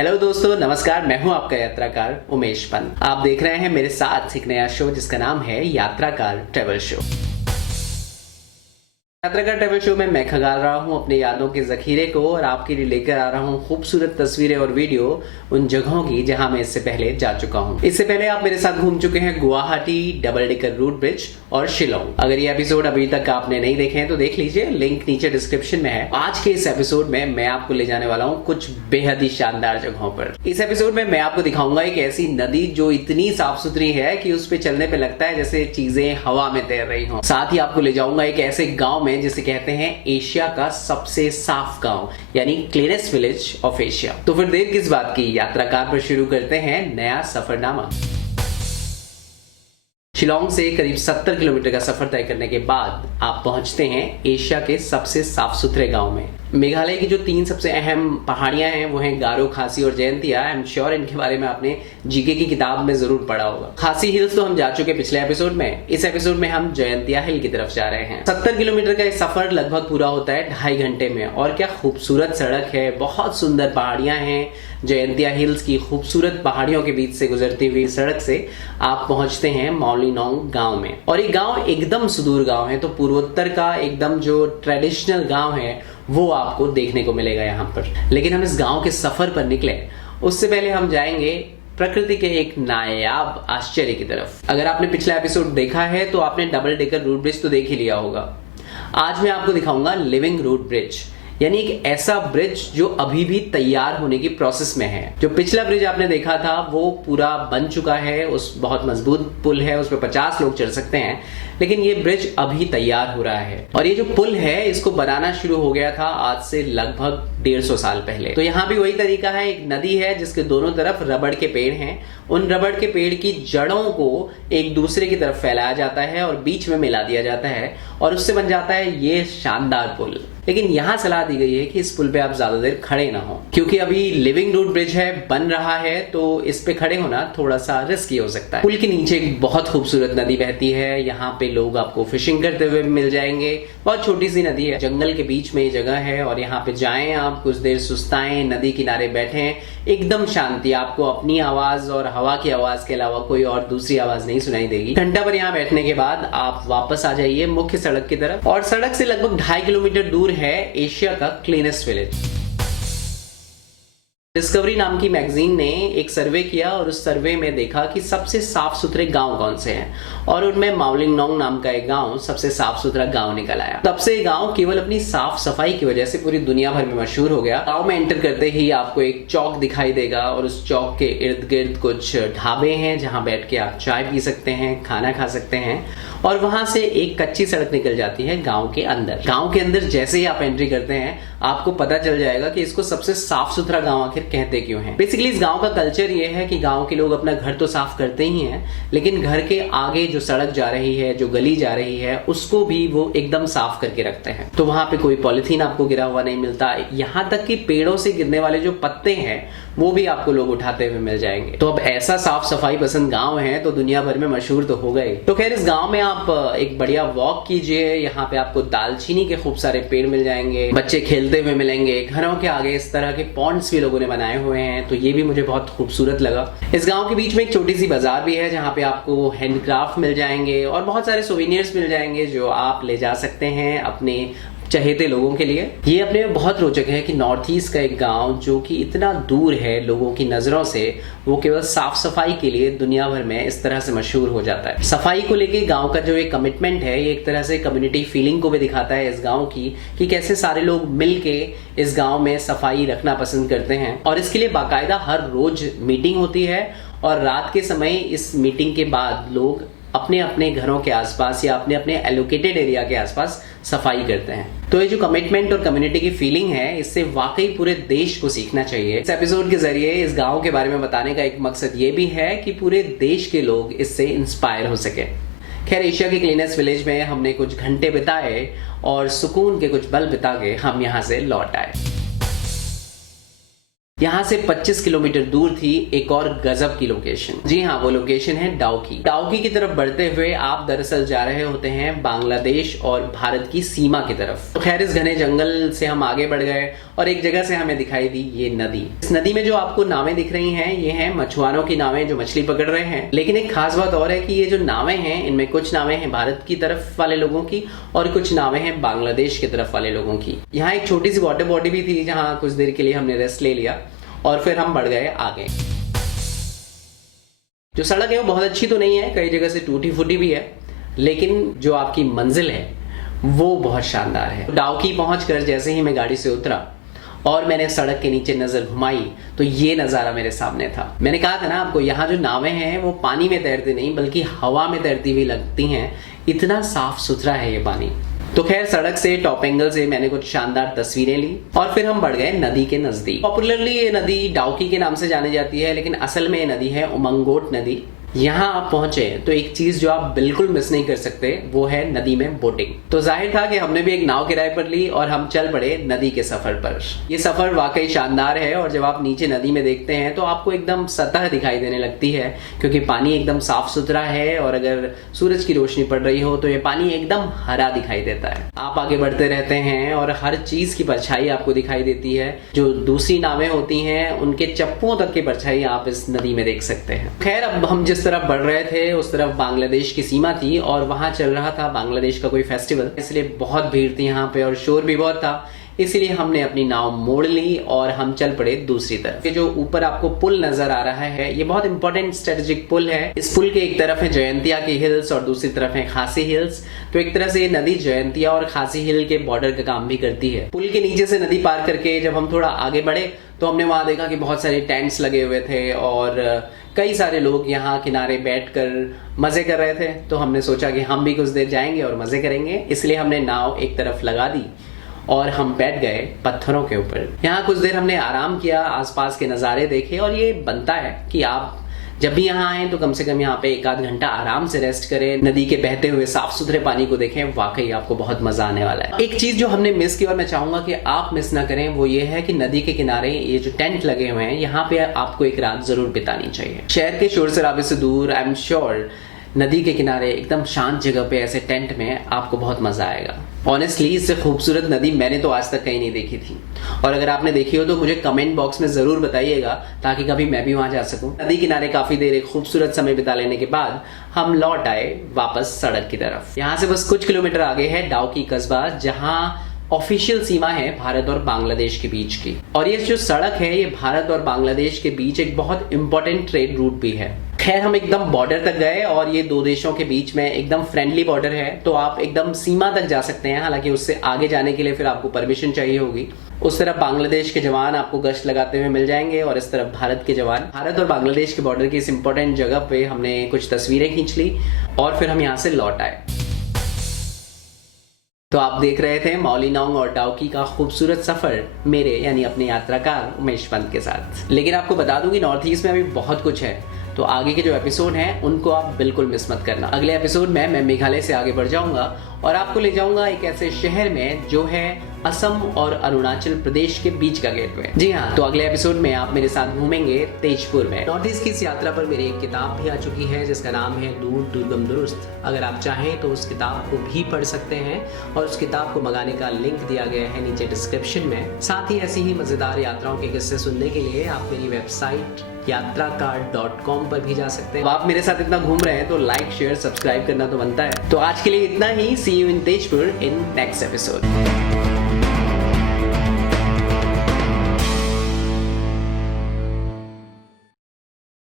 Hello दोस्तों, नमस्कार। मैं हूं आपका यात्राकार उमेश पंत। आप देख रहे हैं मेरे साथ एक नया शो जिसका नाम है यात्राकार ट्रैवल शो। यात्राकार ट्रैवल शो में मैं खंगाल रहा हूं अपने यादों के जखीरे को और आपके लिए लेकर आ रहा हूं खूबसूरत तस्वीरें और वीडियो उन जगहों की जहां मैं इससे पहले जा चुका हूं। इससे पहले आप मेरे साथ घूम चुके हैं Guwahati, double decker root bridge और शिलोंग। अगर ये एपिसोड अभी तक आपने नहीं देखे हैं तो देख लीजिए, लिंक नीचे डिस्क्रिप्शन में है। आज के इस एपिसोड में मैं आपको ले जाने वाला हूँ कुछ बेहद ही शानदार जगहों पर। इस एपिसोड में मैं आपको दिखाऊंगा एक ऐसी नदी जो इतनी साफ सुथरी है कि उस पर चलने पे लगता है जैसे चीजें हवा में तैर रही हों। साथ ही आपको ले जाऊंगा एक ऐसे गाँव जिसे कहते हैं एशिया का सबसे साफ गांव, यानी क्लीनेस्ट विलेज ऑफ एशिया। तो फिर देर किस बात की, यात्राकार पर शुरू करते हैं नया सफरनामा। शिलोंग से करीब 70 किलोमीटर का सफर तय करने के बाद आप पहुंचते हैं एशिया के सबसे साफ सुथरे गांव में। मेघालय की जो 3 सबसे अहम पहाड़ियां हैं वो हैं गारो, खासी और जयंतिया। आई एम श्योर इनके बारे में आपने जीके की किताब में जरूर पढ़ा होगा। खासी हिल्स तो हम जा चुके पिछले एपिसोड में। इस एपिसोड में हम जयंतिया हिल की तरफ जा रहे हैं। 70 किलोमीटर का सफर लगभग पूरा होता है 2.5 घंटे में। और क्या खूबसूरत सड़क है, बहुत सुंदर पहाड़ियां हैं। जयंतिया हिल्स की खूबसूरत पहाड़ियों के बीच से गुजरती हुई सड़क से आप पहुंचते हैं मॉलिनोंग गांव में। और ये गांव एकदम सुदूर गांव है, तो पूर्वोत्तर का एकदम जो ट्रेडिशनल गांव है वो आपको देखने को मिलेगा यहाँ पर। लेकिन हम इस गांव के सफर पर निकले उससे पहले हम जाएंगे प्रकृति के एक नायाब आश्चर्य की तरफ। अगर आपने पिछला एपिसोड देखा है तो आपने डबल डेकर रूट ब्रिज तो देख ही लिया होगा। आज मैं आपको दिखाऊंगा लिविंग रूट ब्रिज, यानी एक ऐसा ब्रिज जो अभी भी तैयार होने की प्रोसेस में है। जो पिछला ब्रिज आपने देखा था वो पूरा बन चुका है, उस बहुत मजबूत पुल है, उस पर 50 लोग चढ़ सकते हैं। लेकिन ये ब्रिज अभी तैयार हो रहा है। और ये जो पुल है इसको बनाना शुरू हो गया था आज से लगभग 150 साल पहले। तो यहाँ भी वही तरीका है, एक नदी है जिसके दोनों तरफ रबड़ के पेड़ हैं। उन रबड़ के पेड़ की जड़ों को एक दूसरे की तरफ फैलाया जाता है और बीच में मिला दिया जाता है और उससे बन जाता है ये शानदार पुल। लेकिन यहाँ सलाह दी गई है कि इस पुल पे आप ज्यादा देर खड़े ना हो, क्योंकि अभी लिविंग रूट ब्रिज है, बन रहा है, तो इस पे खड़े होना थोड़ा सा रिस्की हो सकता है। पुल के नीचे एक बहुत खूबसूरत नदी बहती है। यहाँ पे लोग आपको फिशिंग करते हुए मिल जाएंगे। बहुत छोटी सी नदी है, जंगल के बीच में ये जगह है। और यहाँ पे जाएं आप, कुछ देर सुस्ताएं, नदी किनारे बैठें, एकदम शांति। आपको अपनी आवाज और हवा की आवाज के अलावा कोई और दूसरी आवाज नहीं सुनाई देगी। घंटा भर यहाँ बैठने के बाद आप वापस आ जाइए मुख्य सड़क की तरफ। और सड़क से लगभग 2.5 किलोमीटर दूर है एशिया का क्लीनेस्ट विलेज। डिस्कवरी नाम की मैगजीन ने एक सर्वे किया और उस सर्वे में देखा कि सबसे साफ सुथरे गांव कौन से हैं, और उनमें मावलिंगनोंग नाम का एक गांव सबसे साफ सुथरा गांव निकल आया। तब से ये गांव केवल अपनी साफ सफाई की वजह से पूरी दुनिया भर में मशहूर हो गया। गांव में एंटर करते ही आपको एक चौक दिखाई देगा और उस चौक के इर्द गिर्द कुछ ढाबे हैं जहां बैठ के आप चाय पी सकते हैं, खाना खा सकते हैं। और वहां से एक कच्ची सड़क निकल जाती है गांव के अंदर। गांव के अंदर जैसे ही आप एंट्री करते हैं आपको पता चल जाएगा कि इसको सबसे साफ सुथरा गांव आखिर कहते क्यों हैं। बेसिकली इस गांव का कल्चर ये है कि गांव के लोग अपना घर तो साफ करते ही हैं, लेकिन घर के आगे जो सड़क जा रही है, जो गली जा रही है, उसको भी वो एकदम साफ करके रखते हैं। तो वहां पे कोई पॉलिथीन आपको गिरा हुआ नहीं मिलता। यहाँ तक कि पेड़ों से गिरने वाले जो पत्ते हैं वो भी आपको लोग उठाते हुए मिल जाएंगे। तो अब ऐसा साफ सफाई पसंद गांव है तो दुनिया भर में मशहूर तो हो गए। तो खैर, इस गांव में आप एक बढ़िया वॉक कीजिए। यहाँ पे आपको दालचीनी के खूब सारे पेड़ मिल जाएंगे, बच्चे खेलते हुए मिलेंगे। घरों के आगे इस तरह के पॉन्ड्स भी लोगों ने बनाए हुए हैं, तो ये भी मुझे बहुत खूबसूरत लगा। इस गांव के बीच में एक छोटी सी बाजार भी है जहाँ पे आपको हैंडक्राफ्ट मिल जाएंगे और बहुत सारे सोवेनियर्स मिल जाएंगे जो आप ले जा सकते हैं अपने चहेते लोगों के लिए। ये अपने में बहुत रोचक है कि नॉर्थ ईस्ट का एक गांव जो कि इतना दूर है लोगों की नजरों से, वो केवल साफ सफाई के लिए दुनिया भर में इस तरह से मशहूर हो जाता है। सफाई को लेके गांव का जो एक कमिटमेंट है, ये एक तरह से कम्युनिटी फीलिंग को भी दिखाता है इस गांव की, कि कैसे सारे लोग मिल के इस गांव में सफाई रखना पसंद करते हैं। और इसके लिए बाकायदा हर रोज मीटिंग होती है और रात के समय इस मीटिंग के बाद लोग अपने अपने घरों के आसपास या अपने अपने एलोकेटेड एरिया के आसपास सफाई करते हैं। तो ये जो कमिटमेंट और कम्युनिटी की फीलिंग है, इससे वाकई पूरे देश को सीखना चाहिए। इस एपिसोड के जरिए इस गांव के बारे में बताने का एक मकसद ये भी है कि पूरे देश के लोग इससे इंस्पायर हो सके। खैर, एशिया के क्लीनेस्ट विलेज में हमने कुछ घंटे बिताए और सुकून के कुछ पल बिता के हम यहाँ से लौट आए। यहाँ से 25 किलोमीटर दूर थी एक और गजब की लोकेशन। जी हाँ, वो लोकेशन है डाउकी। डाउकी की तरफ बढ़ते हुए आप दरअसल जा रहे होते हैं बांग्लादेश और भारत की सीमा की तरफ। तो खैर, इस घने जंगल से हम आगे बढ़ गए और एक जगह से हमें दिखाई दी ये नदी। इस नदी में जो आपको नावें दिख रही हैं, ये हैं मछुआरों की नावें जो मछली पकड़ रहे हैं। लेकिन एक खास बात और है कि ये जो नावें हैं, इनमें कुछ नावें हैं भारत की तरफ वाले लोगों की और कुछ नावें हैं बांग्लादेश की तरफ वाले लोगों की। यहाँ एक छोटी सी वाटर बॉडी भी थी जहाँ कुछ देर के लिए हमने रेस्ट ले लिया और फिर हम बढ़ गए आगे। जो सड़क है वो बहुत अच्छी तो नहीं है, कई जगह से टूटी फूटी भी है, लेकिन जो आपकी मंजिल है वो बहुत शानदार है। डाउकी पहुंचकर जैसे ही मैं गाड़ी से उतरा और मैंने सड़क के नीचे नजर घुमाई तो ये नजारा मेरे सामने था। मैंने कहा था ना आपको, यहाँ जो नावें हैं वो पानी में तैरती नहीं बल्कि हवा में तैरती हुई लगती हैं। इतना साफ सुथरा है ये पानी। तो खैर, सड़क से टॉप एंगल से मैंने कुछ शानदार तस्वीरें ली और फिर हम बढ़ गए नदी के नजदीक। पॉपुलरली ये नदी डाउकी के नाम से जानी जाती है, लेकिन असल में ये नदी है उमंगोट नदी। यहाँ आप पहुंचे तो एक चीज जो आप बिल्कुल मिस नहीं कर सकते वो है नदी में बोटिंग। तो जाहिर था कि हमने भी एक नाव किराए पर ली और हम चल पड़े नदी के सफर पर। ये सफर वाकई शानदार है और जब आप नीचे नदी में देखते हैं तो आपको एकदम सतह दिखाई देने लगती है, क्योंकि पानी एकदम साफ सुथरा है और अगर सूरज की रोशनी पड़ रही हो तो ये पानी एकदम हरा दिखाई देता है। आप आगे बढ़ते रहते हैं और हर चीज की परछाई आपको दिखाई देती है। जो दूसरी नावें होती हैं उनके चप्पुओं तक की परछाई आप इस नदी में देख सकते हैं। खैर, अब हम जिस तरफ बढ़ रहे थे उस तरफ बांग्लादेश की सीमा थी और वहां चल रहा था बांग्लादेश का कोई फेस्टिवल, इसलिए बहुत भीड़ थी यहाँ पे और शोर भी बहुत था। इसलिए हमने अपनी नाव मोड़ ली और हम चल पड़े दूसरी तरफ। ये जो ऊपर आपको पुल नजर आ रहा है ये बहुत इंपॉर्टेंट स्ट्रेटेजिक पुल है। इस पुल के एक तरफ है जयंतिया की हिल्स और दूसरी तरफ है खासी हिल्स। तो एक तरह से ये नदी जयंतिया और खासी हिल के बॉर्डर का काम भी करती है। पुल के नीचे से नदी पार करके जब हम थोड़ा आगे बढ़े तो हमने वहां देखा कि बहुत सारे टेंट्स लगे हुए थे और कई सारे लोग यहाँ किनारे बैठकर मजे कर रहे थे। तो हमने सोचा कि हम भी कुछ देर जाएंगे और मजे करेंगे, इसलिए हमने नाव एक तरफ लगा दी और हम बैठ गए पत्थरों के ऊपर। यहाँ कुछ देर हमने आराम किया, आसपास के नज़ारे देखे और ये बनता है कि आप जब भी यहाँ आए तो कम से कम यहाँ पे 1-8 घंटा आराम से रेस्ट करें, नदी के बहते हुए साफ सुथरे पानी को देखें। वाकई आपको बहुत मजा आने वाला है। एक चीज जो हमने मिस की और मैं चाहूंगा कि आप मिस ना करें वो ये है कि नदी के किनारे ये जो टेंट लगे हुए हैं यहाँ पे आपको एक रात जरूर बितानी चाहिए। शहर के शोर शराबे से दूर, आई एम श्योर नदी के किनारे एकदम शांत जगह पे ऐसे टेंट में आपको बहुत मजा आएगा। ऑनेस्टली इससे खूबसूरत नदी मैंने तो आज तक कहीं नहीं देखी थी और अगर आपने देखी हो तो मुझे कमेंट बॉक्स में जरूर बताइएगा ताकि कभी मैं भी वहां जा सकूं। नदी किनारे काफी देर एक खूबसूरत समय बिता लेने के बाद हम लौट आए वापस सड़क की तरफ। यहाँ से बस कुछ किलोमीटर आगे है डाउकी कस्बा, जहाँ ऑफिशियल सीमा है भारत और बांग्लादेश के बीच की। और ये जो सड़क है ये भारत और बांग्लादेश के बीच एक बहुत इंपॉर्टेंट ट्रेड रूट भी है। खैर, हम एकदम बॉर्डर तक गए और ये दो देशों के बीच में एकदम फ्रेंडली बॉर्डर है, तो आप एकदम सीमा तक जा सकते हैं। हालांकि उससे आगे जाने के लिए फिर आपको परमिशन चाहिए होगी। उस तरफ बांग्लादेश के जवान आपको गश्त लगाते हुए मिल जाएंगे और इस तरफ भारत के जवान। भारत और बांग्लादेश के बॉर्डर की इस इंपॉर्टेंट जगह पे हमने कुछ तस्वीरें खींच ली और फिर हम यहाँ से लौट आए। तो आप देख रहे थे मौलिनोंग और डाउकी का खूबसूरत सफर मेरे यानी अपने यात्राकार उमेश पंत के साथ। लेकिन आपको बता दूं कि नॉर्थ ईस्ट में अभी बहुत कुछ है, तो आगे के जो एपिसोड हैं उनको आप बिल्कुल मिस मत करना। अगले एपिसोड में मैं मेघालय से आगे बढ़ जाऊंगा और आपको ले जाऊंगा एक ऐसे शहर में जो है असम और अरुणाचल प्रदेश के बीच का गेटवे। जी हाँ, तो अगले एपिसोड में आप मेरे साथ घूमेंगे तेजपुर में। नॉर्थ ईस्ट की इस यात्रा पर मेरी एक किताब भी आ चुकी है जिसका नाम है दूर दुर्गम दुरुस्त। अगर आप चाहें तो उस किताब को भी पढ़ सकते हैं और उस किताब को मंगाने का लिंक दिया गया है नीचे डिस्क्रिप्शन में। साथ ही ऐसी ही मजेदार यात्राओं के किस्से सुनने के लिए आप मेरी वेबसाइट yatracar.com पर भी जा सकते हैं। आप मेरे साथ इतना घूम रहे हैं तो लाइक शेयर सब्सक्राइब करना तो बनता है। तो आज के लिए इतना ही। See you in Tezpur in next episode.